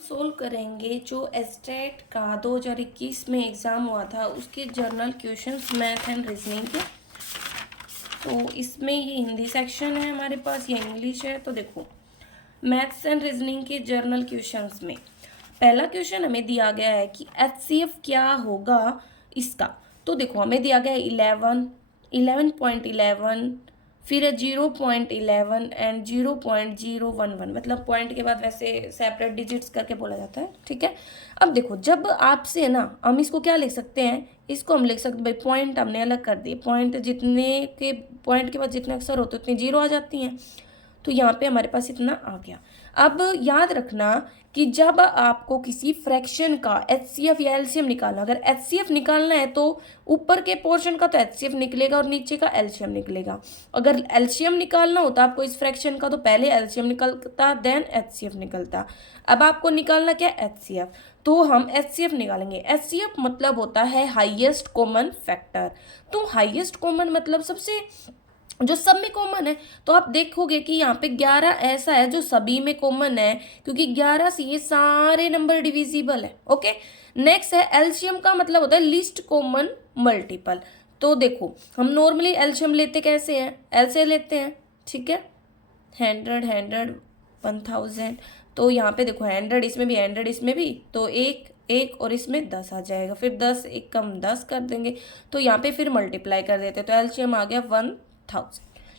Solve करेंगे जो estate का 2021 में एग्ज़ाम हुआ था उसके journal questions math and reasoning के। तो इसमें ये हिंदी सेक्शन है हमारे पास, ये इंग्लिश है। तो देखो मैथ्स एंड रीजनिंग के जर्नल क्वेश्चंस में पहला क्वेश्चन हमें दिया गया है कि एचसीएफ क्या होगा इसका। तो देखो हमें दिया गया है 11.11, फिर है 0.11 एंड 0.011, मतलब पॉइंट के बाद वैसे सेपरेट डिजिट्स करके बोला जाता है, ठीक है। अब देखो जब आपसे है ना, हम इसको क्या लिख सकते हैं, इसको हम लिख सकते हैं भाई पॉइंट हमने अलग कर दिए, पॉइंट के बाद जितने अक्षर होते उतनी जीरो आ जाती हैं। तो यहाँ पे हमारे पास इतना आ गया। अब याद रखना कि जब आपको किसी फ्रैक्शन का एचसीएफ या एलसीएम निकालना, अगर एचसीएफ निकालना है तो ऊपर के पोर्शन का तो एचसीएफ निकलेगा और नीचे का एलसीएम निकलेगा। अगर एलसीएम निकालना होता आपको इस फ्रैक्शन का तो पहले एलसीएम निकलता देन एचसीएफ निकलता। अब आपको निकालना क्या, एचसीएफ, तो हम एचसीएफ निकालेंगे। एचसीएफ मतलब होता है हाईएस्ट कॉमन फैक्टर। तो हाईएस्ट कॉमन मतलब सबसे जो सब में कॉमन है। तो आप देखोगे कि यहाँ पे 11 ऐसा है जो सभी में कॉमन है, क्योंकि 11 से ये सारे नंबर डिविजिबल है। ओके, नेक्स्ट है एलसीएम का मतलब होता है लीस्ट कॉमन मल्टीपल। तो देखो हम नॉर्मली एलसीएम लेते कैसे हैं, ऐसे लेते हैं, ठीक है, 100, 1000। तो यहाँ पे देखो 100 इसमें भी 100 इसमें भी, तो एक और इसमें 10 आ जाएगा, फिर 10 एक कम 10 कर देंगे, तो यहाँ पे फिर मल्टीप्लाई कर देते हैं, तो एलसीएम आ गया 1000,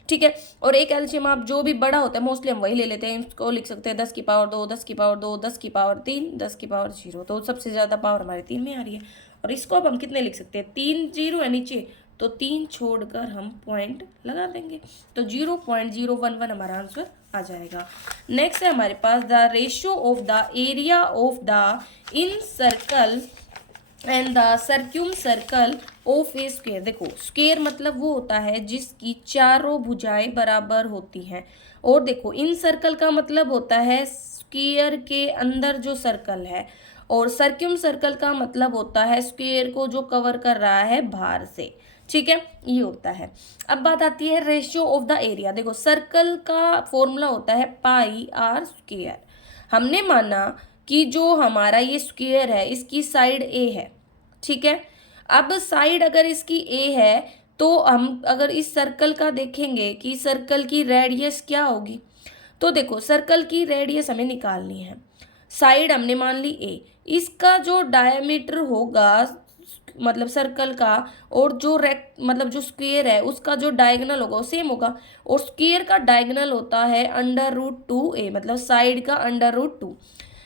ठीक है। और एक एलसीएम आप जो भी बड़ा होता है मोस्टली हम वही ले लेते हैं, इसको लिख सकते हैं 10 की पावर 2, 10 की पावर 2, 10 की पावर 3, 10 की पावर 0। तो सबसे ज़्यादा पावर हमारे 3 में आ रही है। और इसको अब हम कितने लिख सकते हैं, 3 जीरो है नीचे, तो 3 छोड़कर हम पॉइंट लगा देंगे, तो 0.011 हमारा आंसर आ जाएगा। नेक्स्ट है हमारे पास the ratio of the area of the incircle and the circumcircle of a square. देखो स्क्वेयर मतलब वो होता है जिसकी चारों भुजाएं बराबर होती हैं, और देखो इन सर्कल का मतलब होता है स्क्वेयर के अंदर जो सर्कल है, और सर्क्यूम सर्कल का मतलब होता है स्क्वेयर को जो कवर कर रहा है बाहर से, ठीक है, ये होता है। अब बात आती है रेशियो ऑफ द एरिया। देखो सर्कल का फॉर्मूला होता है पाई आर स्क्वेयर। हमने माना कि जो हमारा ये स्क्वेयर है इसकी साइड ए है, ठीक है। अब साइड अगर इसकी ए है तो हम अगर इस सर्कल का देखेंगे कि सर्कल की रेडियस क्या होगी, तो देखो सर्कल की रेडियस हमें निकालनी है। साइड हमने मान ली ए, इसका जो डायमीटर होगा मतलब सर्कल का, और जो मतलब जो स्क्वायर है उसका जो डायगोनल होगा वो सेम होगा, और स्क्वायर का डायगोनल होता है √2a, मतलब साइड का √2।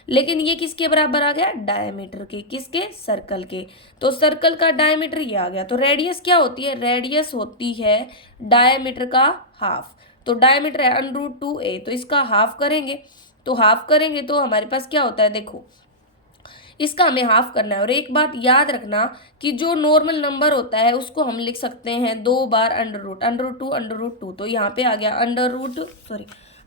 लेकिन ये किसके बराबर आ गया, डायमीटर के, किसके, सर्कल के। तो सर्कल का डायमीटर ये आ गया। तो रेडियस क्या होती है, रेडियस होती है डायमीटर का हाफ। तो डायमीटर है √2a, तो इसका हाफ करेंगे, तो हाफ करेंगे तो हमारे पास क्या होता है, देखो इसका हमें हाफ करना है। और एक बात याद रखना कि जो नॉर्मल नंबर होता है उसको हम लिख सकते हैं 2 बार √2, तो यहाँ पे आ गया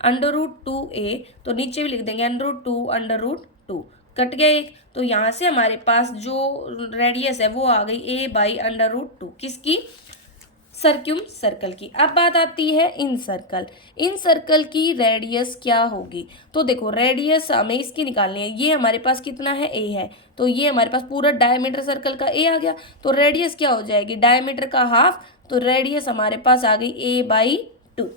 √2a, तो नीचे भी लिख देंगे √2, कट गया एक, तो यहाँ से हमारे पास जो रेडियस है वो आ गई a/√2, किसकी, सर्क्यूम सर्कल की। अब बात आती है इन सर्कल की रेडियस क्या होगी। तो देखो रेडियस हमें इसकी निकालनी है, ये हमारे पास कितना है, ए है, तो ये हमारे पास पूरा डायमीटर सर्कल का ए आ गया। तो रेडियस क्या हो जाएगी, डायमीटर का हाफ, तो रेडियस हमारे पास आ गई a/2।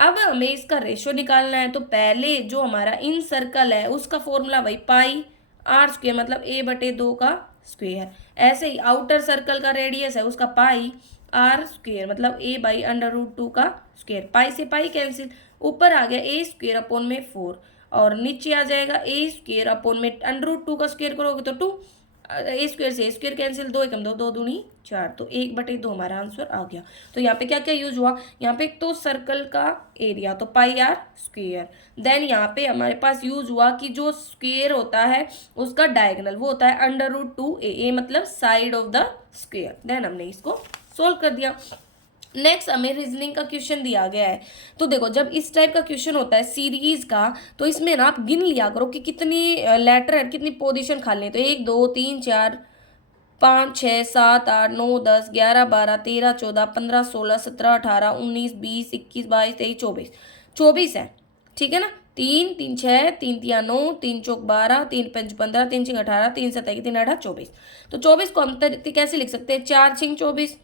अब हमें इसका रेशो निकालना है, तो पहले जो हमारा इन सर्कल है उसका फॉर्मूला वही पाई आर स्क्वेयर, मतलब a/2 का स्क्वेयर। ऐसे ही आउटर सर्कल का रेडियस है उसका पाई आर स्क्वेयर, मतलब a/√2 का स्क्वेयर। पाई से पाई कैंसिल, ऊपर आ गया a²/4, और नीचे आ जाएगा a² में √2 का स्क्वेयर करोगे तो 2, a² से a² कैंसिल, 2 एकम 2, 2 दूनी 4, तो 1/2 हमारा आंसर आ गया। तो यहाँ पे क्या क्या यूज हुआ, यहाँ पे एक तो सर्कल का एरिया तो पाई आर स्क्वेयर, देन यहाँ पे हमारे पास यूज हुआ कि जो स्क्वेयर होता है उसका डायगोनल वो होता है √2a, मतलब side of the square. Then हमने इसको सोल्व कर दिया। नेक्स्ट हमें रीजनिंग का क्वेश्चन दिया गया है। तो देखो जब इस टाइप का क्वेश्चन होता है सीरीज का, तो इसमें ना आप गिन लिया करो कि कितनी लेटर है, कितनी पोजीशन खाली है। तो 1 2 3 4 5 6 7 8 9 10 11 12 13 14 15 16 17 18 19 20 21 22 23 24 24 है, ठीक है ना। तीन तीन छः, तीन तिया 9, तीन चौक 12, तीन पंच 15, तीन छिंग 18, तीन सत्ता 3 8 24। तो 24 को हम कैसे लिख सकते हैं, 4 छिंग 24,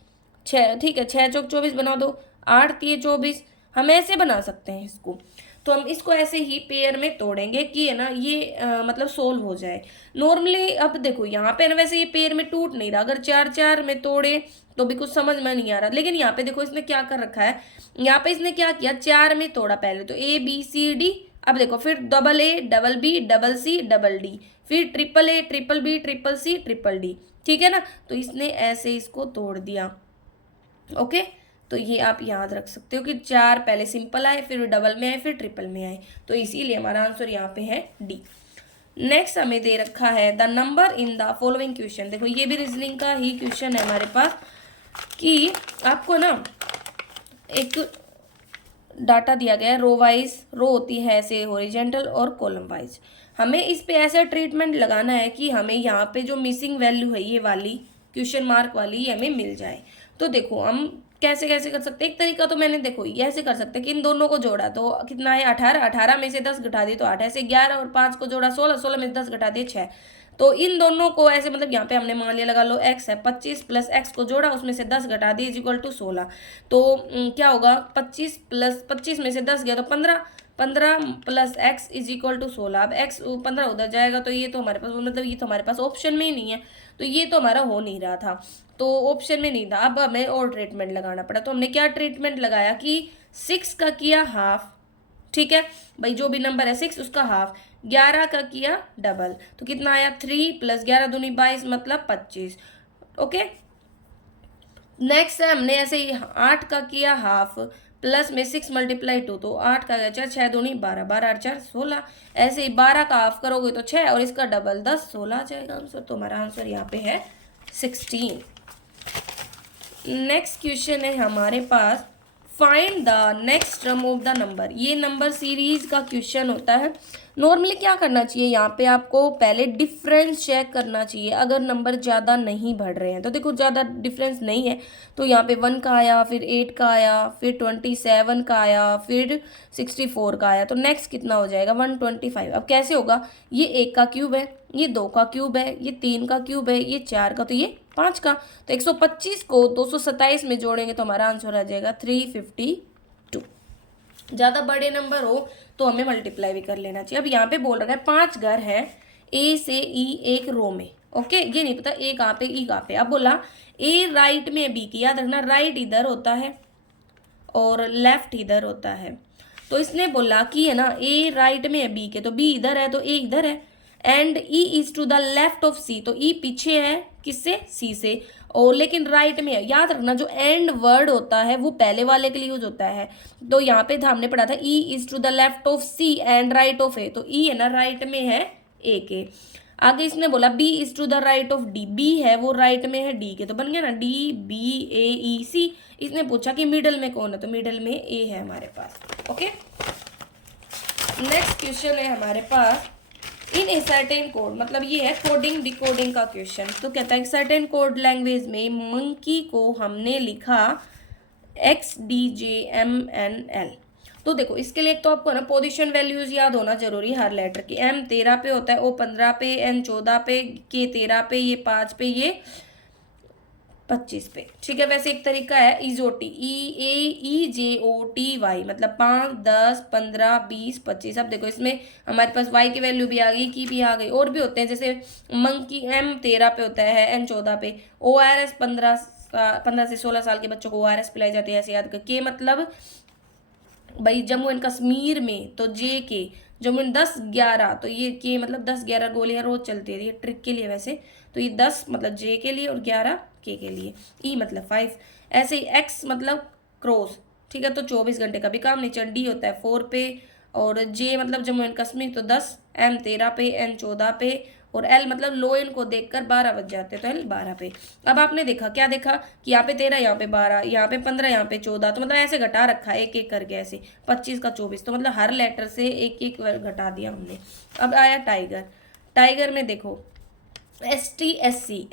6, ठीक है, 6 चौक 24 बना दो, 8 तिये 24, हम ऐसे बना सकते हैं इसको। तो हम इसको ऐसे ही पेयर में तोड़ेंगे कि है ना ये मतलब सोल्व हो जाए। नॉर्मली अब देखो यहाँ पे ना वैसे ये पेयर में टूट नहीं रहा, अगर 4 4 में तोड़े तो भी कुछ समझ में नहीं आ रहा, लेकिन यहाँ पे देखो इसने क्या कर रखा है, यहाँ पे इसने क्या किया, 4 में तोड़ा पहले तो A B C D, अब देखो फिर double A double B double C double D, फिर triple A triple B triple C triple D, ठीक है ना। तो इसने ऐसे इसको तोड़ दिया। ओके, तो ये आप याद रख सकते हो कि 4 पहले सिंपल आए, फिर डबल में आए, फिर ट्रिपल में आए, तो इसीलिए हमारा आंसर यहाँ पे है डी। नेक्स्ट हमें दे रखा है the number in the following question. देखो ये भी रीजनिंग का ही क्वेश्चन है हमारे पास कि आपको ना एक डाटा दिया गया है रो वाइज, रो होती है ऐसे हॉरिजेंटल और कॉलम वाइज। हमें इस पे ऐसा ट्रीटमेंट लगाना है कि हमें यहाँ पे जो मिसिंग वैल्यू है ये वाली क्वेश्चन मार्क वाली ये हमें मिल जाए। तो देखो हम कैसे कैसे कर सकते हैं, एक तरीका तो मैंने देखो ये ऐसे कर सकते हैं कि इन दोनों को जोड़ा तो कितना है 18, 18 में से 10 घटा दिए तो 8 ऐसे 11, और 5 को जोड़ा 16, 16 में से 10 घटा दिए 6। तो इन दोनों को ऐसे मतलब यहाँ पे हमने मान लिया, लगा लो x है, 25 प्लस x को जोड़ा उसमें से 10 घटा दिए इक्वल टू 16। तो क्या होगा, 25 प्लस 25 में से 10 गया तो 15, 15 plus x is equal to 16। अब x 15 उधर जाएगा तो ये तो हमारे पास मतलब ये तो हमारे पास ऑप्शन में ही नहीं है, तो ये तो हमारा हो नहीं रहा था, तो ऑप्शन में नहीं था। अब हमें और ट्रीटमेंट लगाना पड़ा, तो हमने क्या ट्रीटमेंट लगाया कि 6 का किया हाफ, ठीक है भाई, जो भी नंबर है 6 उसका हाफ, 11 का किया डबल, तो कितना आया 3 प्लस 11 दूनी 22 मतलब 25। ओके, नेक्स्ट है हमने ऐसे ही 8 का किया हाफ, प्लस में 6 मल्टीप्लाई 2, तो 8 का गया 4, 6 दूनी 12, 12 4 16, ऐसे ही 12 का हाफ करोगे तो 6 और इसका डबल 10, 16 आ जाएगा आंसर। तो हमारा आंसर यहाँ पे है 16। नेक्स्ट क्वेश्चन है हमारे पास find the next term of the number. ये नंबर सीरीज का क्वेश्चन होता है। नॉर्मली क्या करना चाहिए, यहाँ पे आपको पहले डिफरेंस चेक करना चाहिए अगर नंबर ज़्यादा नहीं बढ़ रहे हैं। तो देखो ज़्यादा डिफरेंस नहीं है, तो यहाँ पे 1 का आया, फिर 8 का आया, फिर 27 का आया, फिर 64 का आया, तो नेक्स्ट कितना हो जाएगा 125। अब कैसे होगा, ये 1 का क्यूब है, ये 2 का क्यूब है, ये 3 का क्यूब है, ये 4 का, तो ये 5 का। तो 125 को 227 में जोड़ेंगे तो हमारा आंसर आ जाएगा 352। ज़्यादा बड़े नंबर हो तो हमें मल्टीप्लाई भी कर लेना चाहिए। अब यहाँ पे बोल रखा है 5 घर है ए से ई एक रो में। ओके, ये नहीं पता ए कहाँ पे ई कहाँ पे। अब बोला ए राइट में बी की, याद रखना राइट इधर होता है और लेफ्ट इधर होता है। तो इसने बोला कि है ना ए राइट में है बी के, तो बी इधर है तो ए इधर है, and E is to the left of C, तो ई पीछे है किससे, सी से, और लेकिन राइट में है। याद रखना जो एंड वर्ड होता है वो पहले वाले के लिए यूज होता है। तो यहाँ पे था हमने पढ़ा था E is to the left of C and right of A, तो ई है ना राइट में है ए के। आगे इसने बोला B is to the right of D, B है वो राइट में है डी के, तो बन गया ना डी बी ए ई सी। इसने पूछा कि मिडल में कौन है, तो मिडल में ए है हमारे पास। ओके, नेक्स्ट क्वेश्चन है हमारे पास इन ए सर्टेन कोड, मतलब ये है कोडिंग डिकोडिंग का क्वेश्चन। तो कहता है सर्टेन कोड लैंग्वेज में मंकी को हमने लिखा XDJMNL। तो देखो इसके लिए तो आपको ना पोजीशन वैल्यूज याद होना जरूरी हर लेटर की। M 13 पे होता है, O 15 पे, N 14 पे, K 13 पे, ये 5 पे, ये 25 पे, ठीक है। वैसे एक तरीका है EJOT, EAEJOTY, मतलब 5 10 15 20 25। अब देखो इसमें हमारे पास y की वैल्यू भी आ गई, की भी आ गई, और भी होते हैं जैसे मंकी M 13 पे होता है, N 14 पे, ORS 15 से 16 साल के बच्चों को ORS पिलाई जाती है, ऐसे याद कर। के मतलब भाई जम्मू एंड कश्मीर में, तो जे के जम्मू एंड 10 11, तो ये के मतलब 10 11 गोलियां रोज चलती है, ये ट्रिक के लिए वैसे। तो ये 10 मतलब जे के लिए और 11 के लिए। ई मतलब 5, ऐसे ही एक्स मतलब क्रॉस, ठीक है, तो 24 घंटे का भी काम नहीं। चंडी होता है 4 पे, और जे मतलब जम्मू एंड कश्मीर तो 10, M 13 पे, N 14 पे, और L मतलब लो इन को देखकर 12 बज जाते हैं, तो L 12 पे। अब आपने देखा क्या देखा कि यहाँ पे 13, यहाँ पे 12, यहाँ पे 15, यहाँ पे 14, तो मतलब ऐसे घटा रखा है एक एक करके, ऐसे 25 का 24, तो मतलब हर लेटर से एक एक घटा दिया हमने। अब आया टाइगर। टाइगर में देखो ST SC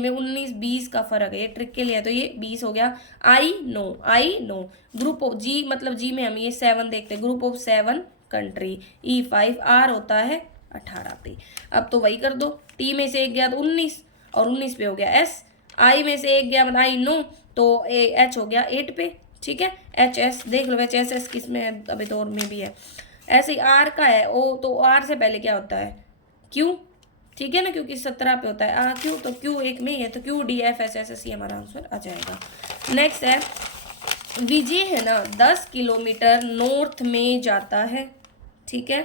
में 19 20 का फर्क है, ये ट्रिक के लिए है, तो ये 20 हो गया। आई नो ग्रुप ऑफ जी, मतलब जी में हम ये 7 देखते हैं, group of 7 country. E5 R होता है 18 पे। अब तो वही कर दो, T में से 1 गया तो 19 और 19 पे हो गया S, I में से 1 गया I नो तो H हो गया 8 पे, ठीक है। HS देख लो, HS किस में है, अभी तो और में भी है। ऐसे ही R का है O, तो R से पहले क्या होता है Q, ठीक है ना, क्योंकि 17 पे होता है Q, तो Q 1 में ही है, तो QDFSSC हमारा आंसर आ जाएगा। नेक्स्ट है विजय है ना 10 किलोमीटर नॉर्थ में जाता है, ठीक है।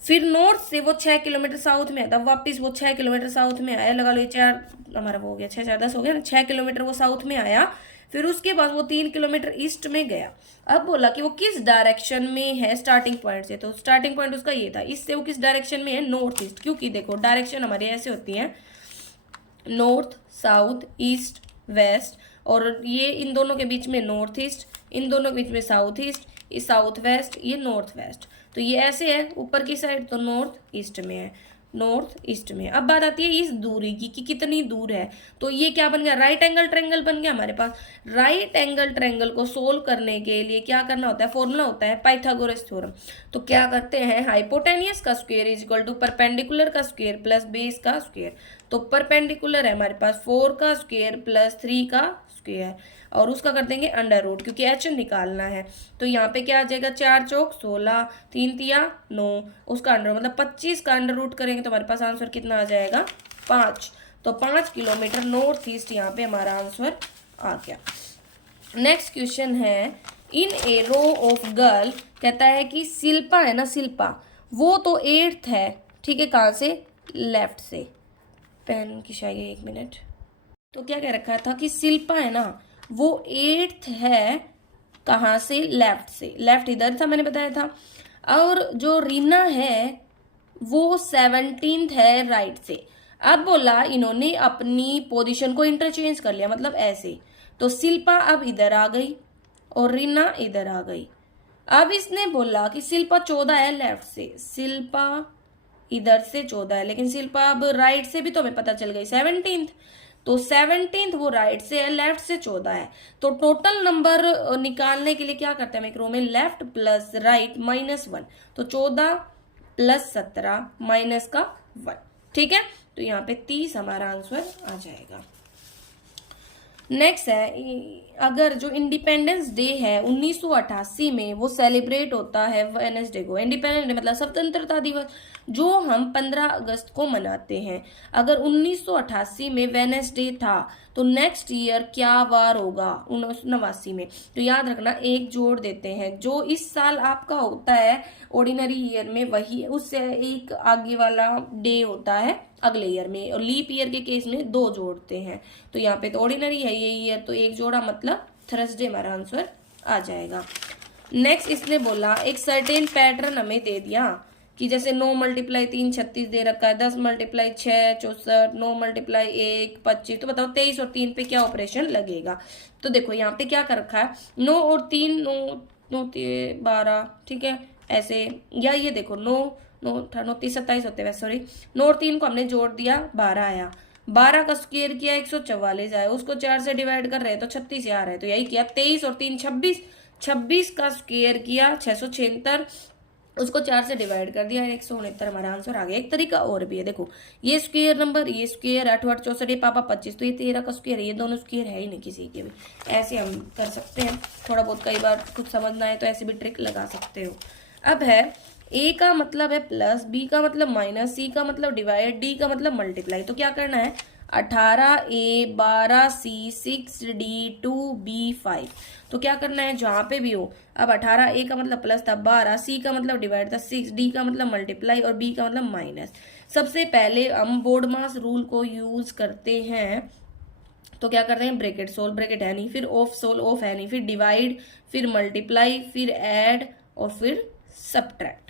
फिर नॉर्थ से वो 6 किलोमीटर साउथ में आता, वापस वो 6 किलोमीटर साउथ में आया, लगा लो ये 4 हमारा वो हो गया, 6 4 10 हो गया ना, 6 किलोमीटर वो साउथ में आया। फिर उसके बाद वो 3 किलोमीटर ईस्ट में गया। अब बोला कि वो किस डायरेक्शन में है स्टार्टिंग पॉइंट से, तो स्टार्टिंग पॉइंट उसका ये था, इससे वो किस डायरेक्शन में है, नॉर्थ ईस्ट, क्योंकि देखो डायरेक्शन हमारी ऐसे होती है नॉर्थ साउथ ईस्ट वेस्ट, और ये इन दोनों के बीच में नॉर्थ ईस्ट, इन दोनों के बीच में साउथ ईस्ट, ये साउथ वेस्ट, ये नॉर्थ वेस्ट, तो ये ऐसे है ऊपर की साइड तो नॉर्थ ईस्ट में है, नॉर्थ ईस्ट में। अब बात आती है इस दूरी की कि कितनी दूर है, तो ये क्या बन गया, राइट एंगल ट्रायंगल बन गया हमारे पास। राइट एंगल ट्रायंगल को सोल्व करने के लिए क्या करना होता है, फॉर्मूला होता है पाइथागोरस थ्योरम। तो क्या करते हैं, हाइपोटेनियस का square is equal to perpendicular का स्क्वायर प्लस बेस का स्क्वायर। तो परपेंडिकुलर है हमारे पास 4 का स्क्वायर प्लस 3 का स्क्वायर, और उसका कर देंगे अंडर रूट, क्योंकि एच निकालना है। तो यहाँ पे क्या आ जाएगा, 4 चौक 16, 3 तिया 9, उसका अंडर मतलब 25 का अंडर रूट करेंगे तो हमारे पास आंसर कितना आ जाएगा 5। तो 5 किलोमीटर नॉर्थ ईस्ट यहाँ पे हमारा आंसर आ गया। नेक्स्ट क्वेश्चन है इन ए रो ऑफ गर्ल, कहता है कि शिल्पा है ना, शिल्पा वो तो 8th है, ठीक है, कहाँ से, लेफ्ट से। पेन की शायद 1 मिनट। तो क्या कह रखा था कि शिल्पा है ना वो 8th है, कहाँ से, लेफ्ट से, लेफ्ट इधर था मैंने बताया था। और जो रीना है वो 17th है राइट से। अब बोला इन्होंने अपनी पोजीशन को इंटरचेंज कर लिया, मतलब ऐसे, तो शिल्पा अब इधर आ गई और रीना इधर आ गई। अब इसने बोला कि शिल्पा 14 है लेफ्ट से, शिल्पा इधर से 14 है, लेकिन शिल्पा अब राइट से भी तो हमें पता चल गई 17th, तो 17th वो राइट से है, लेफ्ट से 14 है। तो टोटल नंबर निकालने के लिए क्या करते हैं, एक रो में लेफ्ट प्लस राइट -1, तो 14 प्लस 17 माइनस का 1, ठीक है। तो यहाँ पे 30 हमारा आंसर आ जाएगा। नेक्स्ट है अगर जो इंडिपेंडेंस डे है 1988 में वो सेलिब्रेट होता है वेडनेसडे को, इंडिपेंडेंस डे मतलब स्वतंत्रता दिवस, जो हम 15 अगस्त को मनाते हैं। अगर 1988 में वेडनेसडे था तो नेक्स्ट ईयर क्या वार होगा 1989 में, तो याद रखना एक जोड़ देते हैं, जो इस साल आपका होता है ऑर्डिनरी ईयर में वही उससे एक आगे वाला डे होता है अगले ईयर में, और लीप ईयर के केस में 2 जोड़ते हैं। तो यहाँ पे तो ऑर्डिनरी है ये ईयर, तो एक जोड़ा मतलब थर्सडे हमारा आंसर आ जाएगा। नेक्स्ट इसने बोला एक सर्टेन पैटर्न हमें दे दिया कि जैसे 9 × 3 36 दे रखा है, 10 × 6 64, 9 × 1 25, तो बताओ 23 और 3 पे क्या ऑपरेशन लगेगा। तो देखो यहाँ पे क्या कर रखा है, 9 और 3 9 9 12, ठीक है ऐसे, या ये देखो 9 9 9 30 27 होते हैं, सॉरी 9 और 3 को हमने जोड़ दिया 12 आया, 12 का स्क्वायर किया 144 आया, उसको 4 से डिवाइड कर रहे हैं तो 36 आ रहा है, तो यही किया। 23 और 3 26, 26 का स्क्वायर किया 676, उसको 4 से डिवाइड कर दिया 169 हमारा आंसर आ गया। एक तरीका और भी है, देखो ये स्क्वायर नंबर, ये स्क्वायर 8 8 64, ये पापा 25, तो ये 13 का स्क्वायर है, ये दोनों स्क्वायर है ही नहीं किसी के भी, ऐसे हम कर सकते हैं। थोड़ा बहुत कई बार कुछ समझना है तो ऐसे भी ट्रिक लगा सकते हो। अब है ए का मतलब है प्लस, बी का मतलब माइनस, सी का मतलब डिवाइड, डी का मतलब मल्टीप्लाई। तो क्या करना है, 18A 12C 6D 2B 5, तो क्या करना है जहां पे भी हो, अब 18A का मतलब प्लस था, 12 C का मतलब डिवाइड था, 6 D का मतलब मल्टीप्लाई और B का मतलब माइनस। सबसे पहले हम बोर्ड मास रूल को यूज करते हैं, तो क्या करते हैं, ब्रैकेट सोल्व, ब्रैकेट है नहीं, फिर ऑफ सोल्व, ऑफ है नहीं, फिर डिवाइड, फिर मल्टीप्लाई, फिर ऐड और फिर सब्ट्रैक्ट।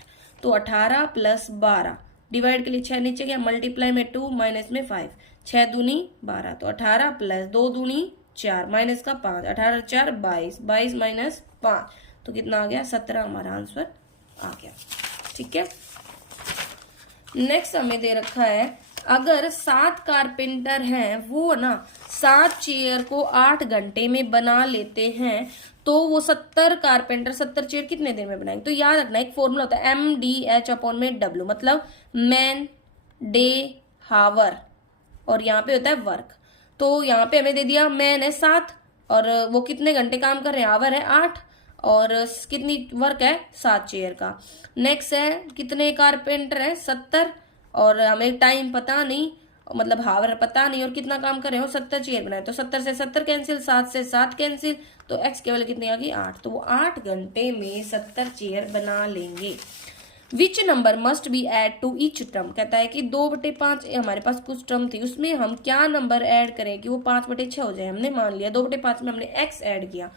तो 18 + 12, डिवाइड के लिए 6 नीचे गया, मल्टीप्लाई में 2, माइनस में 5, 6 दूनी 12, तो 18 + 2 दूनी 4, माइनस का 5, 18 4 22, 22 माइनस 5, तो कितना आ गया 17 हमारा आंसर आ गया, ठीक है। नेक्स्ट हमें दे रखा है अगर 7 कारपेंटर हैं, वो ना 7 चेयर को 8 घंटे में बना लेते हैं तो वो 70 कारपेंटर 70 चेयर कितने देर में बनाएंगे। तो याद रखना एक फॉर्मूला होता है MDH/W, मतलब मैन, डे, हावर, और यहाँ पे होता है वर्क। तो यहाँ पे हमें दे दिया मैन है 7 और वो कितने घंटे काम कर रहे हैं, आवर है 8 और कितनी वर्क है 7 चेयर का। नेक्स्ट है कितने कारपेंटर है 70 और हमें टाइम पता नहीं, मतलब हावर पता नहीं और कितना काम कर रहे हो 70 चेयर बनाए। तो 70 से 70 कैंसिल, 7 से 7 कैंसिल, तो एक्स केवल कितनी आ गई 8। तो वो 8 घंटे में 70 चेयर बना लेंगे। Which number must be add to each term, कहता है कि 2/5 हमारे पास कुछ टर्म थी उसमें हम क्या नंबर ऐड करें कि वो 5/6 हो जाए। हमने मान लिया 2/5 में हमने x ऐड किया,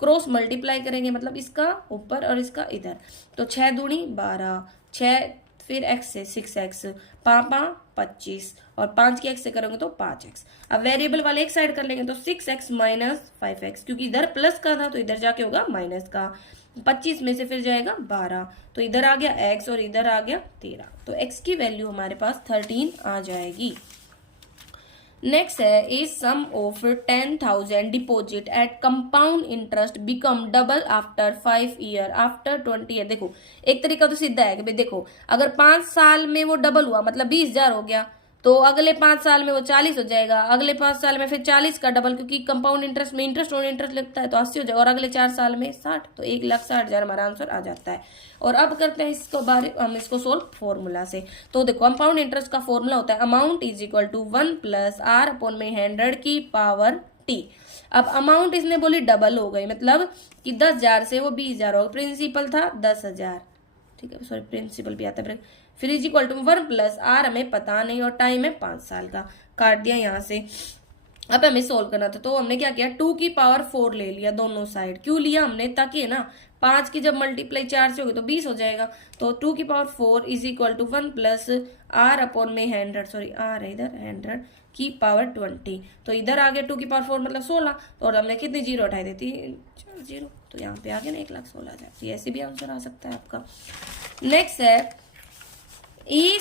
क्रॉस मल्टीप्लाई करेंगे मतलब इसका ऊपर और इसका इधर, तो 6 दूनी 12, 6 फिर x से 6x, 5 25 और 5 की x से करेंगे तो 5x। अब वेरिएबल वाले एक साइड कर लेंगे तो 6x माइनस 5x, क्योंकि इधर प्लस का था तो इधर जाके होगा माइनस का। 25 में से फिर जाएगा 12, तो इधर आ गया x और इधर आ गया 13, तो x की वैल्यू हमारे पास 13 आ जाएगी। नेक्स्ट है a sum of 10,000 deposit at compound interest become double after 5 year after 20 year. देखो एक तरीका तो सीधा है कि भाई देखो अगर 5 साल में वो डबल हुआ मतलब 20,000 हो गया, तो अगले 5 साल में वो 40 हो जाएगा, अगले 5 साल में फिर 40 का डबल, क्योंकि कंपाउंड इंटरेस्ट में इंटरेस्ट ऑन इंटरेस्ट लगता है तो 80 हो जाएगा, और अगले 4 साल में 60, तो 1,60,000 हमारा आंसर आ जाता है। और अब करते हैं इसको बारे हम इसको सोल्व फॉर्मूला से। तो देखो कंपाउंड इंटरेस्ट का फॉर्मूला होता है amount is equal to 1 plus r upon में 100 की पावर t। अब अमाउंट इसने बोली डबल हो गई, मतलब कि 10,000 से वो 20,000 हो गया, प्रिंसिपल था 10,000, ठीक है, सॉरी प्रिंसिपल भी आता है, फिर is equal to 1 plus r हमें पता नहीं और टाइम है 5 साल का, काट दिया यहाँ से। अब हमें सोल्व करना था तो हमने क्या किया 2 की पावर 4 ले लिया दोनों साइड। क्यों लिया हमने, ताकि है ना 5 की जब मल्टीप्लाई 4 से होगी तो 20 हो जाएगा, तो 2 की power 4 is equal to 1 plus r upon में 100, सॉरी r है इधर 100 की पावर 20, तो इधर आ गया 2 की पावर 4 मतलब 16, तो और हमने कितनी जीरो उठाई देती 4 जीरो, तो यहाँ पे आ गया ना 1,16,000। तो ऐसे भी आंसर आ सकता है आपका। नेक्स्ट है ए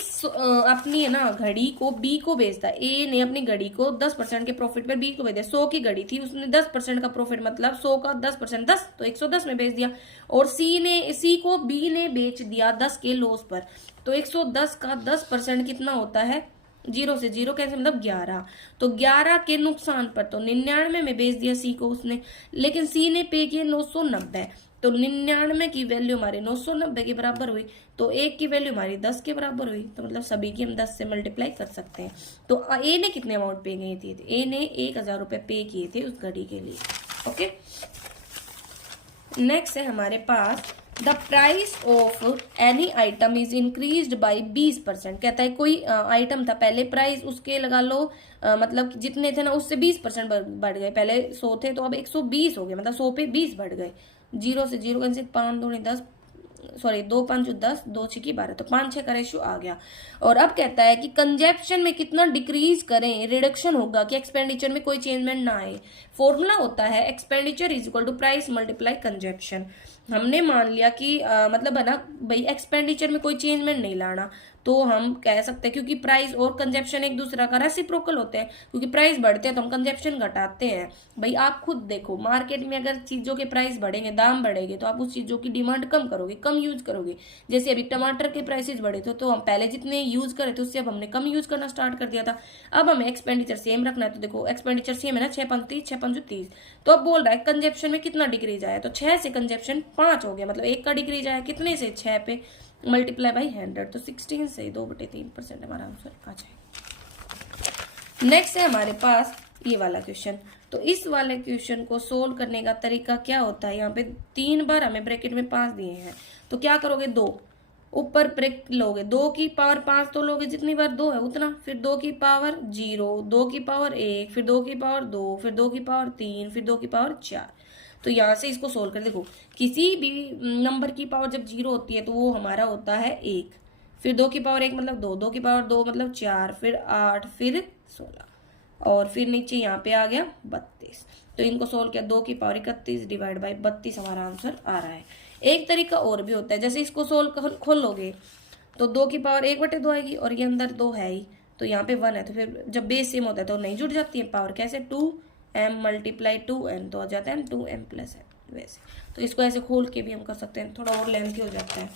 अपनी है ना घड़ी को बी को बेचता है। ए ने अपनी घड़ी को 10% के प्रॉफिट पर बी को बेच दिया। 100 की घड़ी थी उसने 10% का प्रॉफिट मतलब 100 का 10% 10, तो 110 में बेच दिया। और सी को बी ने बेच दिया 10 के लॉस पर, तो 110 का 10% कितना होता है, 0 से 0 कैसे मतलब 11, तो 11 के नुकसान पर, तो 99 में बेच दिया सी को उसने, लेकिन सी ने पे किए 990, तो 99 की वैल्यू हमारी 990 के बराबर हुई, तो 1 की वैल्यू हमारी 10 के बराबर हुई, तो मतलब सभी की हम 10 से मल्टीप्लाई कर सकते हैं। तो ए ने कितने अमाउंट पे किए थे, ए ने 1,000 रुपए पे किए थे उस घड़ी के लिए। ओके, नेक्स्ट है हमारे पास the price of any item is increased by 20%। कहता है कोई आइटम था पहले प्राइस उसके लगा लो मतलब जितने थे ना उससे 20% बढ़ गए, पहले 100 थे तो अब 120 हो गए, मतलब 100 पे 20 बढ़ गए। 0 से 0 कैसे 5 दूनी 10, सॉरी 2 5 10, 2 6 की 12, तो 5 6 का रेशियो आ गया। और अब कहता है कि कंजप्शन में कितना डिक्रीज करें, रिडक्शन होगा कि एक्सपेंडिचर में कोई चेंजमेंट ना आए। फॉर्मूला होता है expenditure is equal to price multiply consumption. हमने मान लिया कि मतलब है ना भाई एक्सपेंडिचर में कोई चेंजमेंट नहीं लाना, तो हम कह सकते हैं क्योंकि प्राइस और कंजप्शन एक दूसरा का रेसिप्रोकल होते हैं, क्योंकि प्राइस बढ़ते हैं तो हम कंजप्शन घटाते हैं। भाई आप खुद देखो मार्केट में अगर चीजों के प्राइस बढ़ेंगे, दाम बढ़ेंगे, तो आप उस चीजों की डिमांड कम करोगे, कम यूज करोगे। जैसे अभी टमाटर के प्राइसेस बढ़े थे तो हम पहले जितने यूज करे थे उससे अब हमने कम यूज करना स्टार्ट कर दिया था। अब हमें एक्सपेंडिचर सेम रखना है, तो देखो एक्सपेंडिचर सेम है ना 6 5 30, 6 5 30, तो अब बोल रहा है कंजप्शन में कितना डिक्रीज आया, तो 6 से कंजप्शन 5 हो गया, मतलब 1 का डिक्रीज आया कितने से 6 पे मल्टीप्लाई बाई 100, तो 16 से 2/3% हमारा आंसर आ जाएगा। नेक्स्ट है हमारे पास ये वाला क्वेश्चन। तो इस वाले क्वेश्चन को सोल्व करने का तरीका क्या होता है, यहाँ पे 3 बार हमें ब्रैकेट में 5 दिए हैं, तो क्या करोगे 2 ऊपर ब्रेक लोगे, 2 की पावर 5 तो लोगे जितनी बार 2 है उतना, फिर 2 की पावर 0, 2 की पावर 1, फिर 2 की पावर 2, फिर 2 की पावर 3, फिर 2 की पावर 4। तो यहाँ से इसको सोल्व कर देखो, किसी भी नंबर की पावर जब 0 होती है तो वो हमारा होता है 1, फिर 2 की पावर 1 मतलब 2, 2 की पावर 2 मतलब 4, फिर 8, फिर 16, और फिर नीचे यहाँ पे आ गया 32। तो इनको सोल्व किया 2 की पावर 31 डिवाइड बाई 32 हमारा आंसर आ रहा है। एक तरीका और भी होता है, जैसे इसको सोल्व खोलोगे तो 2 की पावर 1/2 आएगी और ये अंदर 2 है ही, तो यहाँ पे 1 है, तो फिर जब बेस सेम होता है तो नहीं जुड़ जाती है पावर। कैसे 2m मल्टीप्लाई 2n, तो आ जाता है 2m प्लस n वैसे। तो इसको ऐसे खोल के भी हम कर सकते हैं, थोड़ा और लेंथी हो जाता है।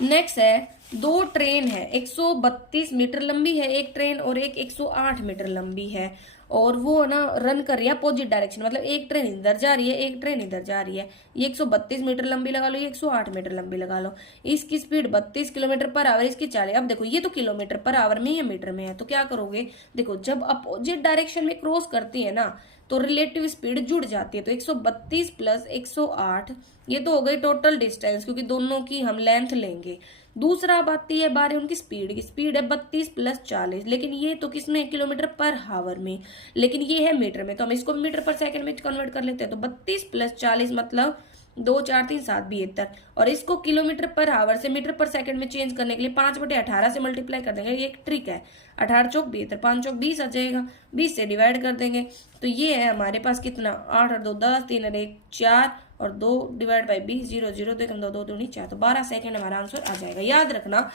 नेक्स्ट है, दो ट्रेन है, 132 मीटर लंबी है एक ट्रेन और एक 108 मीटर लंबी है, और वो ना रन कर रही है अपोजिट डायरेक्शन, मतलब एक ट्रेन इधर जा रही है एक ट्रेन इधर जा रही है। ये 132 मीटर लंबी लगा लो, ये 108 मीटर लंबी लगा लो। इसकी स्पीड 32 किलोमीटर पर आवर, इसकी 40। अब देखो ये तो किलोमीटर पर आवर में या मीटर में है, तो क्या करोगे, देखो जब अपोजिट डायरेक्शन में क्रॉस करती है ना तो रिलेटिव स्पीड जुड़ जाती है। तो 132 प्लस 108, ये तो हो गई टोटल डिस्टेंस, क्योंकि दोनों की हम लेंथ लेंगे। दूसरा अब आती है बारी उनकी स्पीड की, स्पीड है 32 प्लस 40, लेकिन ये तो किसमें, किलोमीटर पर हावर में, लेकिन ये है मीटर में, तो हम इसको मीटर पर सेकंड में कन्वर्ट कर लेते हैं। तो 32 प्लस 40 मतलब 2 4 3 7 72, और इसको किलोमीटर पर आवर से मीटर पर सेकंड में चेंज करने के लिए 5/18 से मल्टीप्लाई कर देंगे। ये एक ट्रिक है, 18 चौक 72, 5 चौक 20 आ जाएगा, 20 से डिवाइड कर देंगे। तो ये है हमारे पास कितना, 8 और 2 10, 3 और 1 4 और 2 डिवाइड बाई 20, 0 0 2 2 2 दूनी 4, तो 12 सेकंड हमारा आंसर आ जाएगा। याद रखना,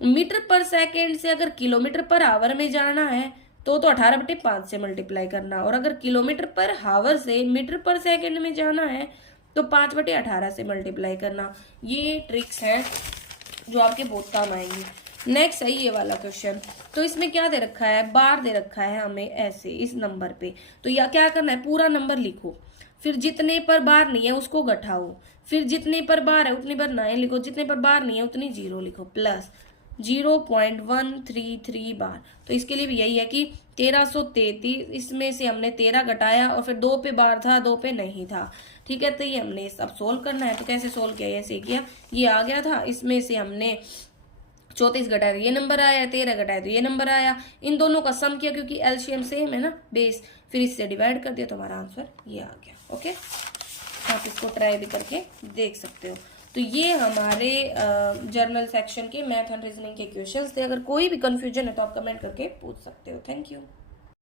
मीटर पर सेकंड से अगर किलोमीटर पर आवर में जाना है तो 18/5 से मल्टीप्लाई करना, और अगर किलोमीटर पर हावर से मीटर पर सेकंड में जाना है तो 5/18 से मल्टीप्लाई करना। ये ट्रिक्स हैं जो आपके बहुत काम आएंगी। नेक्स्ट है ये वाला क्वेश्चन, तो इसमें क्या दे रखा है, बार दे रखा है हमें ऐसे इस नंबर पे। तो या क्या करना है, पूरा नंबर लिखो, फिर जितने पर बार नहीं है उसको घटाओ, फिर जितने पर बार है उतनी बार 9 लिखो, जितने पर बार नहीं है उतनी 0 लिखो, प्लस 0.133 बार। तो इसके लिए भी यही है कि 1333, इसमें से हमने 13 घटाया और फिर 2 पे बार था 2 पे नहीं था, ठीक है। तो ये हमने अब सोल्व करना है, तो कैसे सोल्व किया, ऐसे किया, ये आ गया था, इसमें से हमने 34 घटाया तो ये नंबर आया, 13 घटाया तो ये नंबर आया, इन दोनों का सम किया क्योंकि एलसीएम सेम है ना बेस, फिर इससे डिवाइड कर दिया तो हमारा आंसर ये आ गया। ओके, आप इसको ट्राई भी करके देख सकते हो। तो ये हमारे जर्नल सेक्शन के मैथ एंड रीजनिंग के क्वेश्चंस थे। अगर कोई भी कंफ्यूजन है तो आप कमेंट करके पूछ सकते हो। Thank you.